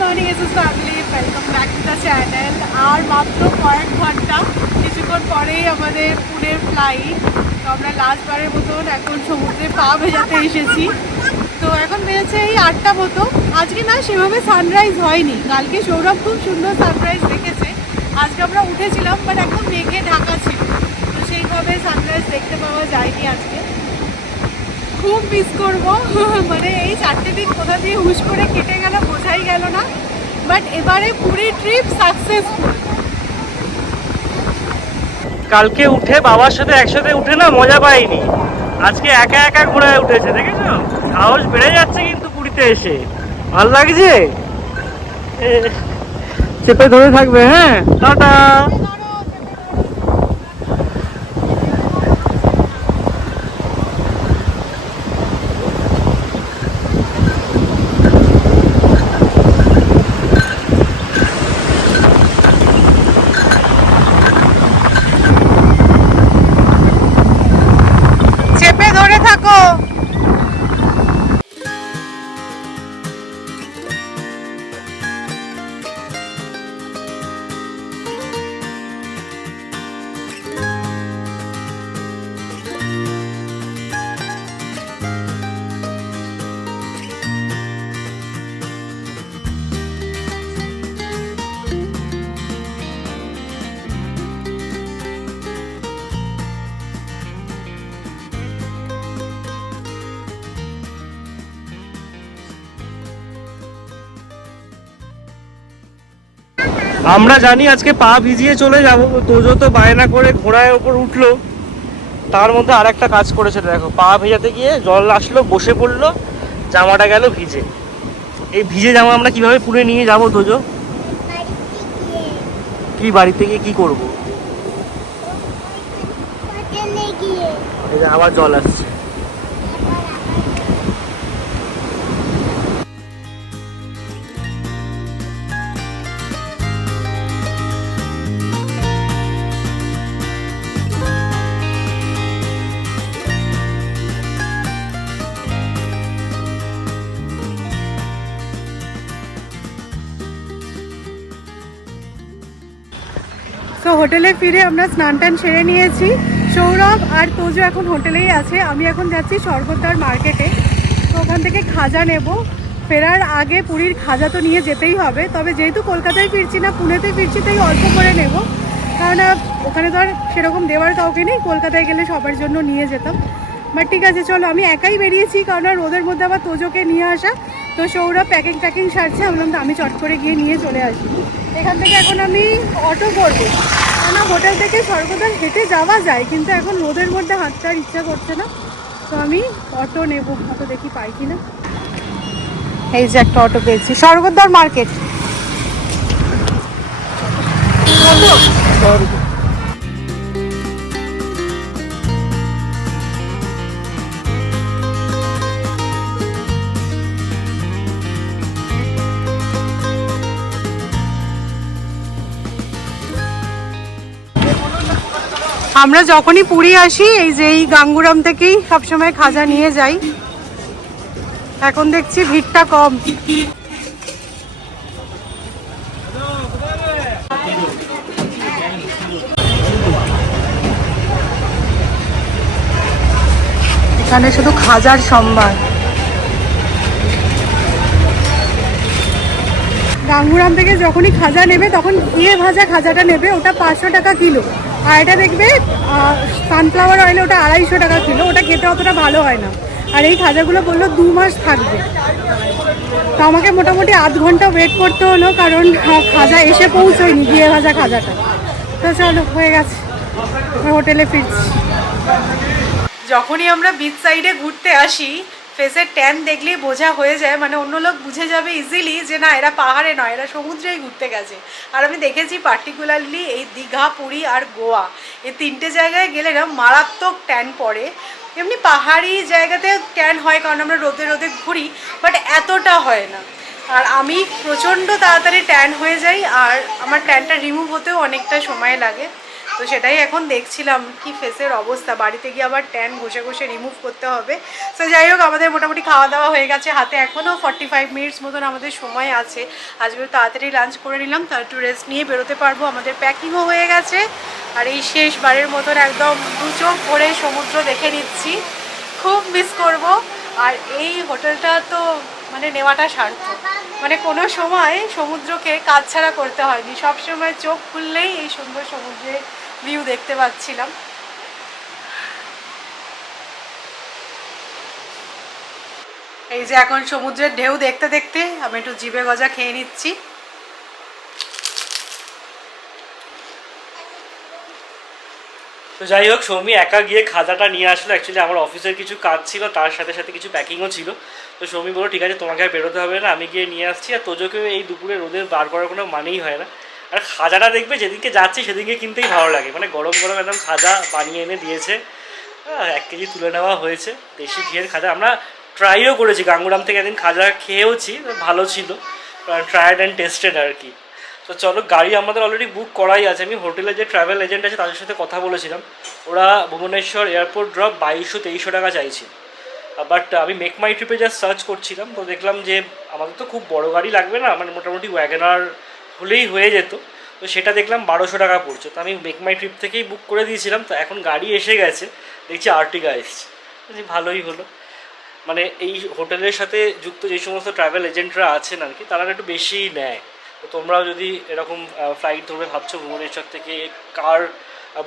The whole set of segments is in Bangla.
Morning SS family, welcome back to the channel. আর মাত্র কয়েক ঘন্টা, কিছুক্ষণ পরেই আমাদের পুনের ফ্লাইট। তো আমরা লাস্টবারের মতন এখন সমুদ্রে পা ভেজাতে এসেছি। তো এখন বেজেছে এই 8টা মতো। আজকে না সেভাবে সানরাইজ হয়নি, কালকে সৌরভ খুব সুন্দর সানরাইজ দেখেছে। আজকে আমরা উঠেছিলাম বাট একদম মেঘে ঢাকা ছিল, তো সেইভাবে সানরাইজ দেখতে পাওয়া যায়নি আজকে। খুব মিস করবো মানে এই 4টে দিন কোথা দিয়ে হুশ করে কেটে গেল বোঝাই গেল না। বাট এবারে পুরী ট্রিপ সাকসেসফুল। কালকে উঠে বাবার সাথে একসাথে উঠে না মজা পাইনি, আজকে একা একা ঘোড়ায় উঠেছে, দেখেছো? সাহস বেড়ে যাচ্ছে কিন্তু পুরীতে এসে। ভালো লাগছে? চেপে ধরে থাকবে। হ্যাঁ, টাটা। চেপে ধরে থাকো। আমরা জানি আজকে পা ভিজিয়ে চলে যাবো, তোজো তো বায়না করে ঘোড়ায় ওপর উঠলো, তার মধ্যে আর একটা কাজ করেছে। দেখো, পা ভেজাতে গিয়ে জল আসলো, বসে পড়লো, জামাটা গেল ভিজে। এই ভিজে জামা আমরা কিভাবে পুরে নিয়ে যাবো তোজো? কি বাড়িতে গিয়ে কি করবো? এই যে আবার জল আসছে। তো হোটেলে ফিরে আমরা স্নান টান সেরে নিয়েছি। সৌরভ আর তোজো এখন হোটেলেই আছে, আমি এখন যাচ্ছি স্বর্গদ্বার মার্কেটে। তো ওখান থেকে খাজা নেব। ফেরার আগে পুরীর খাজা তো নিয়ে যেতেই হবে, তবে যেহেতু কলকাতায় ফিরছি না পুনেতে ফিরছি তাই অল্প করে নেব, কারণ ওখানে তো আর সেরকম দেওয়ার কাউকে নেই। কলকাতায় গেলে সবার জন্য নিয়ে যেতাম। বাট ঠিক আছে, চলো, আমি একাই বেরিয়েছি কারণ আর রোদের মধ্যে আবার তোজোকে নিয়ে আসা। তো সৌরভ প্যাকিং ট্যাকিং সারছে, বললাম তো আমি চট করে গিয়ে নিয়ে চলে আসি। এখান থেকে এখন আমি অটো করবো, কেন হোটেল থেকে স্বর্গদ্বার হেঁটে যাওয়া যায়, কিন্তু এখন রোদের মধ্যে হাঁটতে আর ইচ্ছা করছে না। তো আমি অটো নেব, অটো দেখি পাই কিনা। এই যে একটা অটো পেয়েছি, স্বর্গদ্বার মার্কেট। আমরা যখনই পুরী আসি এই যে এই গাঙ্গুরাম থেকেই সবসময় খাজা নিয়ে যাই। এখন দেখছি ভিড়টা কম। এখানে শুধু খাজার সম্ভার। গাঙ্গুরাম থেকে যখনই খাজা নেবে তখন ঘিয়ে ভাজা খাজাটা নেবে, ওটা 500 টাকা কিলো। আর এটা দেখবে সানফ্লাওয়ার অয়েলে ওটা 250 টাকা কিলো, ওটা খেতে অতটা ভালো হয় না। আর এই খাজাগুলো বললো 2 মাস থাকবে। তো আমাকে মোটামুটি আধ ঘন্টা ওয়েট করতে হলো, কারণ খাজা এসে পৌঁছয়নি, ঘিয়ে ভাজা খাজাটা। তো চলো, হয়ে গেছে, হোটেলে ফিরছি। যখনই আমরা বিচ সাইডে ঘুরতে আসি ফেসের ট্যান দেখলেই বোঝা হয়ে যায়, মানে অন্য লোক বুঝে যাবে ইজিলি যে না এরা পাহাড়ে নয়, এরা সমুদ্রেই ঘুরতে গেছে। আর আমি দেখেছি পার্টিকুলারলি এই দীঘা, পুরী আর গোয়া, এই 3টে জায়গায় গেলে না মারাত্মক ট্যান পড়ে। এমনি পাহাড়ি জায়গাতে ট্যান হয় কারণ আমরা রোদে রোদে ঘুরি, বাট এতটা হয় না। আর আমি প্রচণ্ড তাড়াতাড়ি ট্যান হয়ে যাই, আর আমার ট্যানটা রিমুভ হতেও অনেকটা সময় লাগে। তো সেটাই এখন দেখছিলাম কি ফেসের অবস্থা, বাড়িতে গিয়ে আবার ট্যান ঘষে ঘষে রিমুভ করতে হবে। তো যাই হোক, আমাদের মোটামুটি খাওয়া দাওয়া হয়ে গেছে, হাতে এখনও 45 মিনিটস মতন আমাদের সময় আছে। আজকে তাড়াতাড়ি লাঞ্চ করে নিলাম, তার একটু রেস্ট নিয়ে বেরোতে পারবো। আমাদের প্যাকিংও হয়ে গেছে, আর এই শেষবারের মতন একদম দু চোখ ভরে সমুদ্র দেখে নিচ্ছি, খুব মিস করব। আর এই হোটেলটা তো মানে নেওয়াটা সার্থক, মানে কোনো সময় সমুদ্রকে কাজ ছাড়া করতে হয়নি, সবসময় চোখ খুললেই এই সুন্দর সমুদ্রের ভিউ দেখতে পাচ্ছিলাম। এই যে এখন সমুদ্রের ঢেউ দেখতে দেখতে আমি একটু জিভে গজা খেয়ে নিচ্ছি। তো যাই হোক, সৌমি একা গিয়ে খাজাটা নিয়ে আসলো। অ্যাকচুয়ালি আমার অফিসের কিছু কাজ ছিল, তার সাথে সাথে কিছু প্যাকিংও ছিল। তো সৌমি বললো ঠিক আছে, তোমাকে আর বেরোতে হবে না, আমি গিয়ে নিয়ে আসছি। আর তোজোকেও এই দুপুরে রোদে বার করার কোনো মানেই হয় না। আর খাজাটা দেখবে যেদিনকে যাচ্ছি সেদিনকে কিনতেই ভালো লাগে, মানে গরম গরম একদম খাজা বানিয়ে এনে দিয়েছে। 1 কেজি তুলে নেওয়া হয়েছে, দেশি ঘিয়ের খাজা। আমরা ট্রাইও করেছি, গাঙ্গুরাম থেকে একদিন খাজা খেয়েওছি, ভালো ছিল, ট্রায়েড অ্যান্ড টেস্টেড আর কি। তো চলো, গাড়ি আমাদের অলরেডি বুক করাই আছে। আমি হোটেলে যে ট্রাভেল এজেন্ট আছে তাদের সাথে কথা বলেছিলাম, ওরা ভুবনেশ্বর এয়ারপোর্ট ড্রপ 2200-2300 টাকা চাইছে। বাট আমি মেক মাই ট্রিপে জাস্ট সার্চ করছিলাম, তো দেখলাম যে আমাদের তো খুব বড় গাড়ি লাগবে না, মানে মোটামুটি ওয়াগনার হলেই হয়ে যেত। তো সেটা দেখলাম 1200 টাকা পড়ছে। তো আমি মেক মাই ট্রিপ থেকেই বুক করে দিয়েছিলাম। তো এখন গাড়ি এসে গেছে, দেখছি আর্টিগা এসছে, ভালোই হলো। মানে এই হোটেলের সাথে যুক্ত যে সমস্ত ট্রাভেল এজেন্টরা আছেন আর কি, তারা একটু বেশিই নেয়। তো তোমরাও যদি এরকম ফ্লাইট ধরবে ভাবছো, ভুবনেশ্বর থেকে কার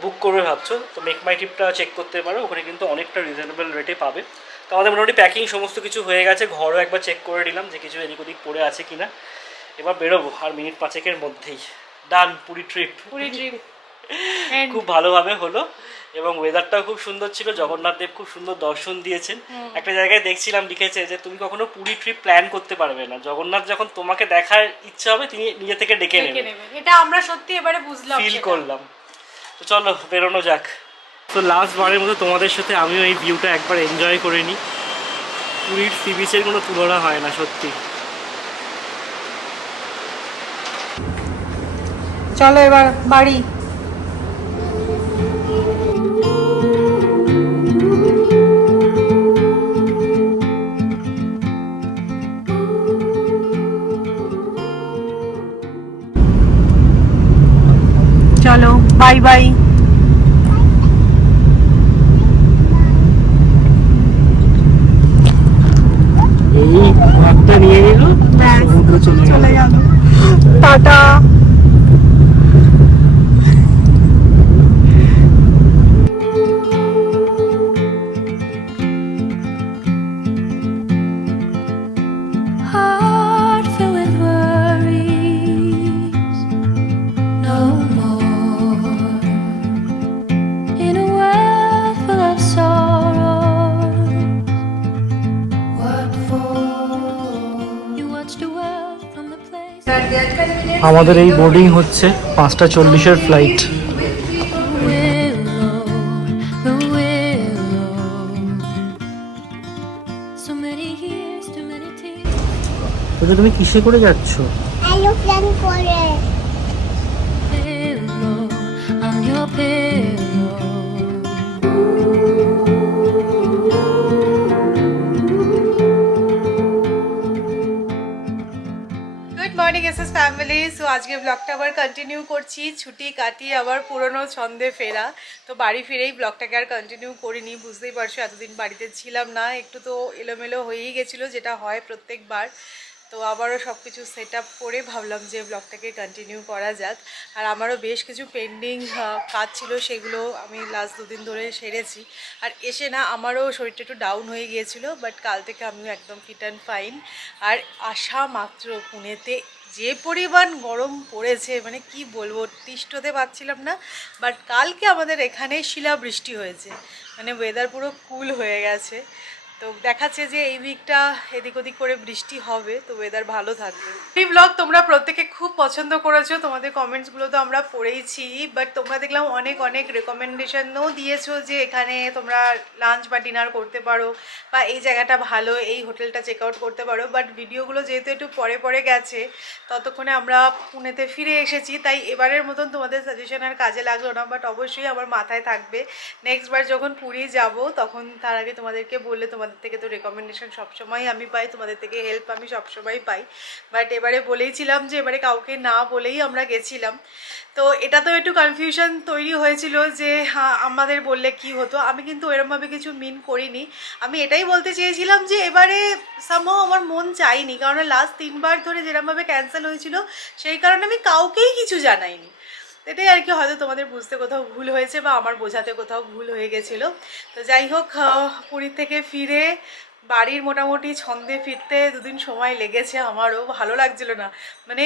বুক করবে ভাবছো, তো মেক মাই ট্রিপটা চেক করতে পারো, ওখানে কিন্তু অনেকটা রিজনেবল রেটে পাবে। তো আমাদের মোটামুটি প্যাকিং সমস্ত কিছু হয়ে গেছে, ঘরও একবার চেক করে নিলাম যে কিছু এদিক ওদিক পড়ে আছে কিনা। এবার বেরোবো আর মিনিট 5 মধ্যেই। ডান, পুরী ট্রিপ। খুব ভালোভাবে হলো এবং ওয়েদারটাও খুব সুন্দর ছিল। জগন্নাথ দেব খুব সুন্দর দর্শন দিয়েছেন। একটা জায়গায় দেখছিলাম লিখেছে যে তুমি কখনো পুরী ট্রিপ প্ল্যান করতে পারবে না, জগন্নাথ যখন তোমাকে দেখার ইচ্ছা হবে তিনি নিজে থেকে ডেকে নেবেন। এটা আমরা সত্যি এবারে বুঝলাম, ফিল করলাম। তো চলো বেরোনো যাক। তো লাস্ট বারের মতো তোমাদের সাথে আমিও এই ভিউটা একবার এনজয় করে নিই। পুরীর সি বিচের কোনো তুলনা হয় না সত্যি। চলো এবার বাড়ি। চলো বাই বাই। এই ভাগটা নিয়ে নিল, সমুদ্র চলে গেল। টাটা। আমাদের এই বোর্ডিং হচ্ছে 5:40 ফ্লাইট। তুমি কিসে করে যাচ্ছ? এরোপ্লেন করে। ফ্যামিলি, সো আজকে ব্লগটা আবার কন্টিনিউ করছি, ছুটি কাটিয়ে আবার পুরনো ছন্দে ফেরা। তো বাড়ি ফিরেই ব্লগটাকে আর কন্টিনিউ করিনি, বুঝতেই পারছো এতদিন বাড়িতে ছিলাম না, একটু তো এলোমেলো হয়েই গেছিলো, যেটা হয় প্রত্যেকবার। তো আবারও সব কিছু সেট আপ করে ভাবলাম যে ব্লগটাকে কন্টিনিউ করা যাক। আর আমারও বেশ কিছু পেন্ডিং কাজ ছিল, সেগুলো আমি লাস্ট 2 দিন ধরে সেরেছি। আর এসে না আমারও শরীরটা একটু ডাউন হয়ে গিয়েছিলো, বাট কাল থেকে আমিও একদম ফিট অ্যান্ড ফাইন। আর আসা মাত্র পুনেতে যে পরিমাণ গরম পড়েছে, মানে কি বলবো, তিষ্ঠতে পারছিলাম না। বাট কালকে আমাদের এখানে শিলাবৃষ্টি হয়েছে, মানে ওয়েদার পুরো কুল হয়ে গেছে। তো দেখাচ্ছে যে এই উইকটা এদিক ওদিক করে বৃষ্টি হবে, তো ওয়েদার ভালো থাকবে। এই ব্লগ তোমরা প্রত্যেকে খুব পছন্দ করেছো, তোমাদের কমেন্টসগুলো তো আমরা পড়েইছি, বাট তোমরা দেখলাম অনেক অনেক রেকমেন্ডেশনও দিয়েছো যে এখানে তোমরা লাঞ্চ বা ডিনার করতে পারো, বা এই জায়গাটা ভালো, এই হোটেলটা চেক আউট করতে পারো। বাট ভিডিওগুলো যেহেতু একটু পরে পরে গেছে, ততক্ষণে আমরা পুনেতে ফিরে এসেছি, তাই এবারের মতন তোমাদের সাজেশন আর কাজে লাগলো না। বাট অবশ্যই আমার মাথায় থাকবে, নেক্সট বার যখন পুরী যাব তখন তার আগে তোমাদেরকে বললে, তোমাদের থেকে তো রেকমেন্ডেশন সবসময় আমি পাই, তোমাদের থেকে হেল্প আমি সবসময় পাই। বাট এবারে বলেইছিলাম যে এবারে কাউকে না বলেই আমরা গেছিলাম। তো এটা তো একটু কনফিউশন তৈরি হয়েছিল যে হ্যাঁ আমাদের বললে কি হতো। আমি কিন্তু এরমভাবে কিছু মিন করিনি, আমি এটাই বলতে চেয়েছিলাম যে এবারে সামহাও আমার মন চাইনি, কারণ লাস্ট 3 বার ধরে যেরমভাবে ক্যান্সেল হয়েছিল সেই কারণে আমি কাউকেই কিছু জানাইনি। এটাই আর কি, হয়তো তোমাদের বুঝতে কোথাও ভুল হয়েছে বা আমার বোঝাতে কোথাও ভুল হয়ে গেছিলো। তো যাই হোক, পুরী থেকে ফিরে বাড়ির মোটামুটি ছন্দে ফিরতে 2 দিন সময় লেগেছে। আমারও ভালো লাগছিল না, মানে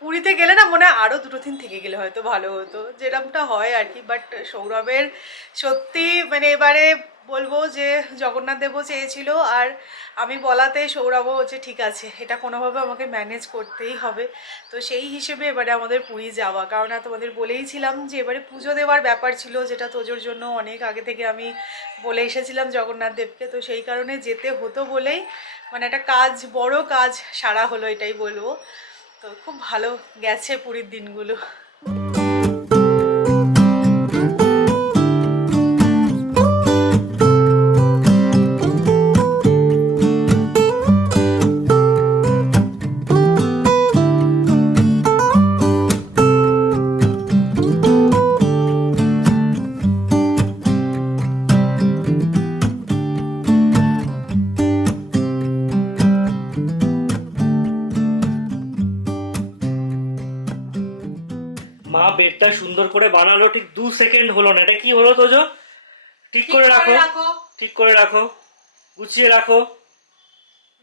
পুরীতে গেলে না মনে হয় আরও 2 দিন থেকে গেলে হয়তো ভালো হতো, যেরকমটা হয় আর কি। বাট সৌরভের সত্যি মানে এবারে বলবো যে জগন্নাথ দেবও চেয়েছিল, আর আমি বলাতে সৌরভও হচ্ছে ঠিক আছে, এটা কোনোভাবে আমাকে ম্যানেজ করতেই হবে। তো সেই হিসেবে এবারে আমাদের পুরী যাওয়া, কারণ তোমাদের বলেইছিলাম যে এবারে পুজো দেওয়ার ব্যাপার ছিল, যেটা তোজোর জন্য অনেক আগে থেকে আমি বলে এসেছিলাম জগন্নাথ দেবকে। তো সেই কারণে যেতে হতো বলেই মানে একটা কাজ, বড় কাজ সারা হলো, এটাই বলবো। তো খুব ভালো গেছে পুরীর দিনগুলো। মা বেডটা সুন্দর করে বানালো, ঠিক 2 সেকেন্ড হলো না। এটা কি হলো তোজো? ঠিক করে রাখো, ঠিক করে রাখো, গুছিয়ে রাখো।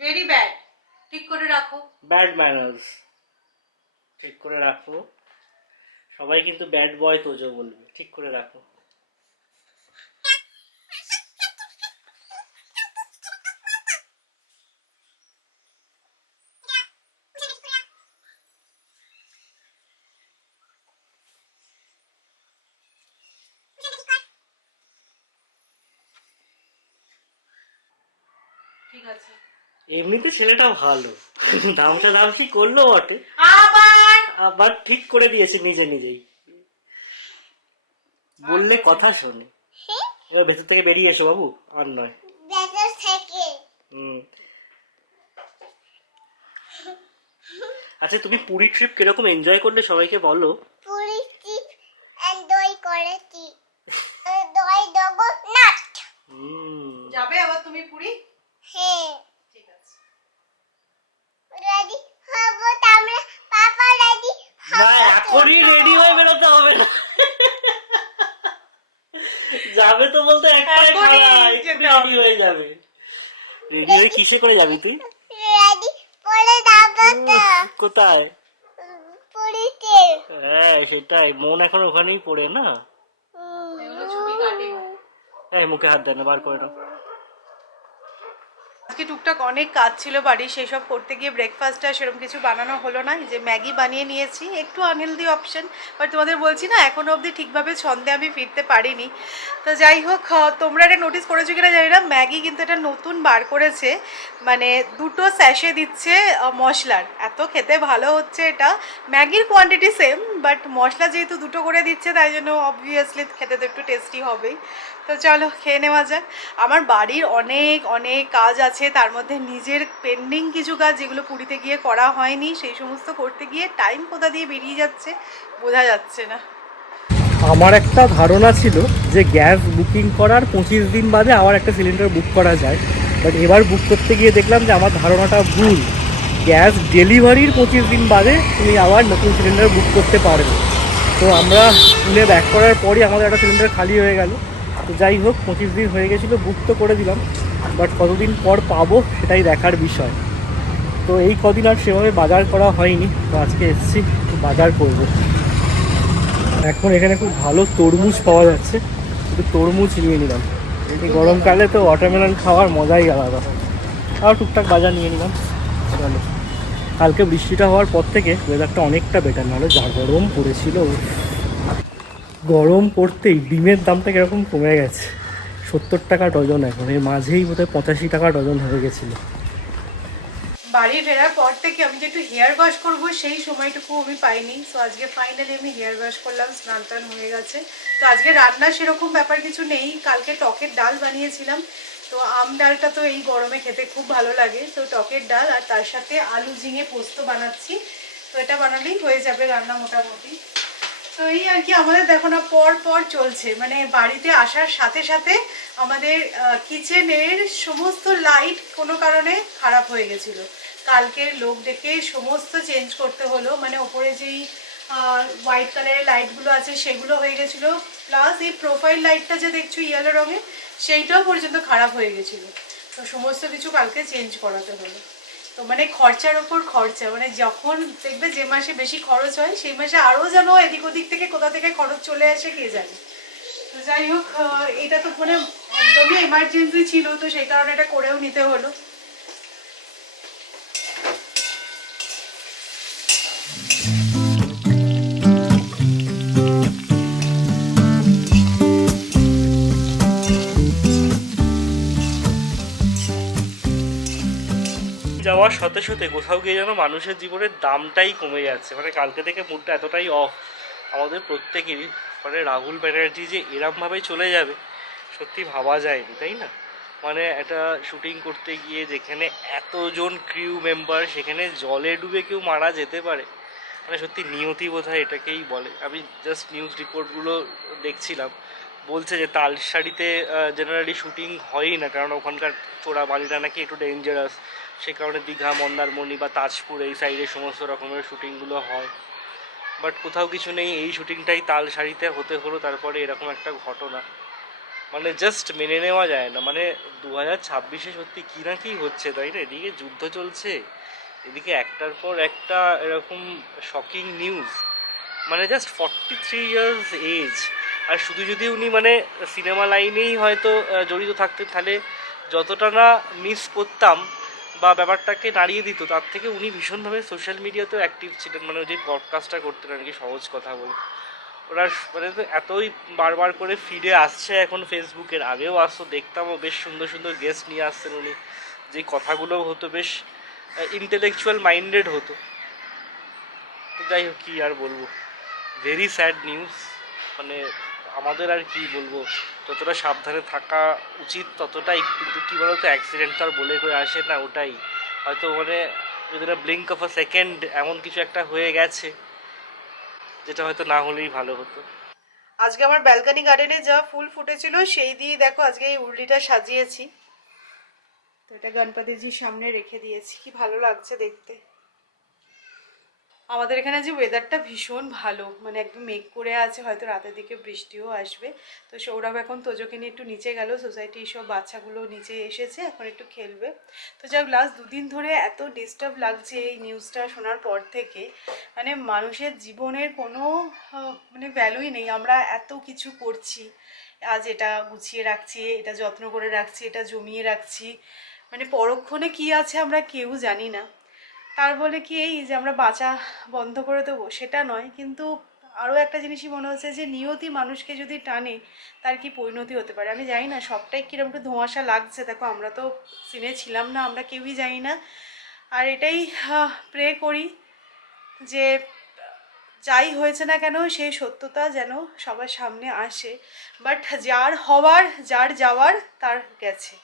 ভেরি ব্যাড, ঠিক করে রাখো। ব্যাড ম্যানার্স, ঠিক করে রাখো। সবাই কিন্তু ব্যাড বয় তোজো বলবে। ঠিক করে রাখো। ঠিক আছে, এমনিতে ছেলেটা ভালো, দামটা দাম কি করলো বটে, আবার ঠিক করে দিয়েছে নিজে নিজেই, বললে কথা শোনে। এবার ভেতর থেকে বেরিয়ে এসো বাবু, আর নয়। ভেতর থেকে। আচ্ছা, তুমি পুরী ট্রিপ কিরকম এনজয় করলে সবাইকে বলো। পুরী ট্রিপ এনজয় করেছি, দই জগন্নাথ। যাবে আবার তুমি পুরী? হ্যাঁ, ঠিক আছে, রেডি হব তো আমরা। পাপা রেডি না, এখনই রেডি হয়ে বেরোতে হবে না। যাবে তো বলতে একটাই রেডি হয়ে যাবে। রেডি হয়ে কিসে করে যাবি তুই? রেডি পরে যাবো তো। কোথায়? পুরীতে। হ্যাঁ সেটাই, মন এখন ওখানেই পড়ে না। ছবি কাটে। এই মুখে হাত দেয় না, বার করে নাও। আজকে টুকটাক অনেক কাজ ছিল বাড়ি, সেই সব করতে গিয়ে ব্রেকফাস্টটা সেরকম কিছু বানানো হলো না। যে ম্যাগি বানিয়ে নিয়েছি, একটু আনহেলদি অপশন, বাট তোমাদের বলছি না এখনও অবধি ঠিকভাবে ছন্দে আমি ফিরতে পারিনি। তো যাই হোক, তোমরা এটা নোটিস করেছো কিনা জানি না, ম্যাগি কিন্তু এটা নতুন বার করেছে, মানে 2টো স্যাশে দিচ্ছে মশলার। এত খেতে ভালো হচ্ছে এটা, ম্যাগির কোয়ান্টিটি সেম, বাট মশলা যেহেতু 2টো করে দিচ্ছে তাই জন্য অবভিয়াসলি খেতে তো একটু টেস্টি হবেই। তো চলো খেয়ে নেওয়া যাক। আমার বাড়ির অনেক অনেক কাজ আছে, তার মধ্যে নিজের পেন্ডিং কিছু কাজ যেগুলো পুরীতে গিয়ে করা হয়নি, সেই সমস্ত করতে গিয়ে টাইম কোথা দিয়ে বেরিয়ে যাচ্ছে বোঝা যাচ্ছে না। আমার একটা ধারণা ছিল যে গ্যাস বুকিং করার 25 দিন বাদে আবার একটা সিলিন্ডার বুক করা যায়, বাট এবার বুক করতে গিয়ে দেখলাম যে আমার ধারণাটা ভুল। গ্যাস ডেলিভারির 25 দিন বাদে তুমি আবার নতুন সিলিন্ডার বুক করতে পারবে। তো আমরা পুনে ব্যাক করার পরই আমাদের একটা সিলিন্ডার খালি হয়ে গেল। তো যাই হোক, 25 দিন হয়ে গেছিলো, বুক তো করে দিলাম, বাট কতদিন পর পাবো সেটাই দেখার বিষয়। তো এই কদিন আর সেভাবে বাজার করা হয়নি, তো আজকে এসেছি বাজার করব। এখন এখানে খুব ভালো তরমুজ পাওয়া যাচ্ছে, একটু তরমুজ নিয়ে নিলাম। এই গরমকালে তো ওয়াটারমেলন খাওয়ার মজাই আলাদা। আর টুকটাক বাজার নিয়ে নিলাম। চলো, কালকে বৃষ্টিটা হওয়ার পর থেকে ওয়েদারটা অনেকটা বেটার, নাহলে যা গরম পড়েছিল। গরম পড়তেই ডিমের দামটা কীরকম কমে গেছে, 70 টাকা ডজন এখন, এর মাঝেই বোধহয় 85 টাকা ডজন হয়ে গেছিলো। বাড়ি ফেরার পর থেকে আমি যে একটু হেয়ার ওয়াশ করবো সেই সময়টুকু আমি পাইনি। সো আজকে ফাইনালি আমি হেয়ার ওয়াশ করলাম, স্নান টান হয়ে গেছে। তো আজকে রান্নার সেরকম ব্যাপার কিছু নেই, কালকে টকের ডাল বানিয়েছিলাম। তো আম ডালটা তো এই গরমে খেতে খুব ভালো লাগে, তো টকের ডাল আর তার সাথে আলু ঝিঙে পোস্ত বানাচ্ছি। তো এটা বানালেই হয়ে যাবে রান্না মোটামুটি। তো এই আর কি, আমাদের দেখো না পর পর চলছে, মানে বাড়িতে আসার সাথে সাথে আমাদের কিচেনের সমস্ত লাইট কোনো কারণে খারাপ হয়ে গেছিলো। কালকে লোক ডেকে সমস্ত চেঞ্জ করতে হলো, মানে ওপরে যেই হোয়াইট কালারের লাইটগুলো আছে সেগুলো হয়ে গেছিলো, প্লাস এই প্রোফাইল লাইটটা যে দেখছো ইয়েলো রঙের সেইটাও পর্যন্ত খারাপ হয়ে গেছিলো। তো সমস্ত কিছু কালকে চেঞ্জ করাতে হলো। তো মানে খরচার ওপর খরচা, মানে যখন দেখবে যে মাসে বেশি খরচ হয় সেই মাসে আরও যেন এদিক ওদিক থেকে কোথা থেকে খরচ চলে আসে কে জানে। তো যাই হোক, এটা তো মানে একদমই এমার্জেন্সি ছিল, তো সেই কারণে এটা করেও নিতে হলো। যাওয়ার সাথে সাথে কোথাও গিয়ে যেন মানুষের জীবনের দামটাই কমে যাচ্ছে, মানে কালকে থেকে মুডটা এতটাই অফ আমাদের প্রত্যেকেরই। মানে রাহুল ব্যানার্জি যে এরমভাবেই চলে যাবে সত্যি ভাবা যায়নি, তাই না? মানে একটা শুটিং করতে গিয়ে যেখানে এতজন ক্রিউ মেম্বার, সেখানে জলে ডুবে কেউ মারা যেতে পারে, মানে সত্যি নিয়তি বোধহয় এটাকেই বলে। আমি জাস্ট নিউজ রিপোর্টগুলো দেখছিলাম, বলছে যে তালসারিতে জেনারেলি শুটিং হয়ই না, কারণ ওখানকার চোরা বাড়িটা নাকি একটু ডেঞ্জারাস, সে কারণে দীঘা, মন্দারমণি বা তাজপুর এই সাইডে সমস্ত রকমের শুটিংগুলো হয়। বাট কোথাও কিছু নেই, এই শুটিংটাই তালসারিতে হতে হলো, তারপরে এরকম একটা ঘটনা, মানে জাস্ট মেনে নেওয়া যায় না। মানে 2026-এ সত্যি কী না কী হচ্ছে, তাই না? এদিকে যুদ্ধ চলছে, এদিকে একটার পর একটা এরকম শকিং নিউজ, মানে জাস্ট 43 ইয়ার্স এজ। আর শুধু যদি উনি মানে সিনেমা লাইনেই হয়তো জড়িত থাকতেন, তাহলে যতটা না মিস করতাম বা ব্যাপারটাকে নাড়িয়ে দিত, তার থেকে উনি ভীষণভাবে সোশ্যাল মিডিয়াতেও অ্যাক্টিভ ছিলেন। মানে ওই যে পডকাস্টটা করতেন আর কি, সহজ কথা বলে, ওরা মানে তো এতই বারবার করে ফিরে আসছে এখন ফেসবুকের, আগেও আসতো, দেখতামও, বেশ সুন্দর সুন্দর গেস্ট নিয়ে আসতেন উনি, যেই কথাগুলো হতো বেশ ইন্টেলেকচুয়াল মাইন্ডেড হতো। তো যাই হোক, কী আর বলবো, ভেরি স্যাড নিউজ। মানে আমাদের আর কি বলবো, যতটা সাবধানে থাকা উচিত ততটাই, কিন্তু কী বলতো, অ্যাক্সিডেন্ট তো আর বলে করে আসে না, ওটাই হয়তো মানে যদি না ব্লিঙ্ক অফ আ সেকেন্ড এমন কিছু একটা হয়ে গেছে যেটা হয়তো না হলেই ভালো হতো। আজকে আমার ব্যালকনি গার্ডেনে যা ফুল ফুটেছিল সেই দিয়ে দেখো আজকে এই উর্লিটা সাজিয়েছি। তো এটা গণপতিজির সামনে রেখে দিয়েছি, কি ভালো লাগছে দেখতে। আমাদের এখানে যে ওয়েদারটা ভীষণ ভালো, মানে একদম মেঘ করে আছে, হয়তো রাতের দিকে বৃষ্টিও আসবে। তো সৌরভ এখন তোজোকে নিয়ে একটু নিচে গেল, সোসাইটি সব বাচ্চাগুলো নিচে এসেছে, এখন একটু খেলবে। তো যাক, লাস্ট দুদিন ধরে এত ডিস্টার্ব লাগছে এই নিউজটা শোনার পর থেকে, মানে মানুষের জীবনের কোনো মানে ভ্যালুই নেই। আমরা এত কিছু করছি, আজ এটা গুছিয়ে রাখছি, এটা যত্ন করে রাখছি, এটা জমিয়ে রাখছি, মানে পরক্ষণে কি আছে আমরা কেউ জানি না। তার বলে কি এই যে আমরা বাঁচা বন্ধ করে দেবো সেটা নয়, কিন্তু আরও একটা জিনিসই মনে হচ্ছে যে নিয়তি মানুষকে যদি টানে তার কি পরিণতি হতে পারে আমি জানি না। সবটাই কীরকম একটু ধোঁয়াশা লাগছে, দেখো আমরা তো সিনে ছিলাম না, আমরা কেউই জানি না। আর এটাই প্রে করি যে যাই হয়েছে না কেন সেই সত্যতা যেন সবার সামনে আসে। বাট যার হওয়ার, যার যাওয়ার তার গেছে,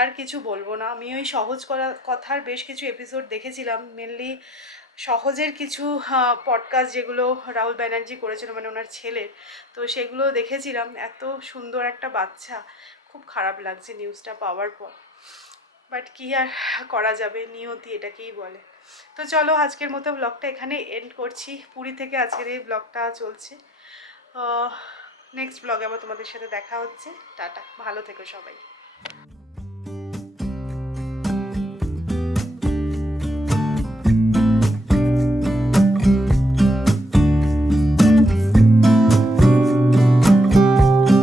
আর কিছু বলবো না। আমি ওই সহজ কথার বেশ কিছু এপিসোড দেখেছিলাম, মেনলি সহজের কিছু পডকাস্ট যেগুলো রাহুল ব্যানার্জি করেছিল, মানে ওনার ছেলের, তো সেগুলো দেখেছিলাম। এত সুন্দর একটা বাচ্চা, খুব খারাপ লাগছে নিউজটা পাওয়ার পর। বাট কী আর করা যাবে, নিয়তি এটাকেই বলে। তো চলো আজকের মতো ব্লগটা এখানে এন্ড করছি। পুরী থেকে আজকের এই ব্লগটা চলছে। নেক্সট ব্লগে আবার তোমাদের সাথে দেখা হচ্ছে। টাটা, ভালো থেকো সবাই।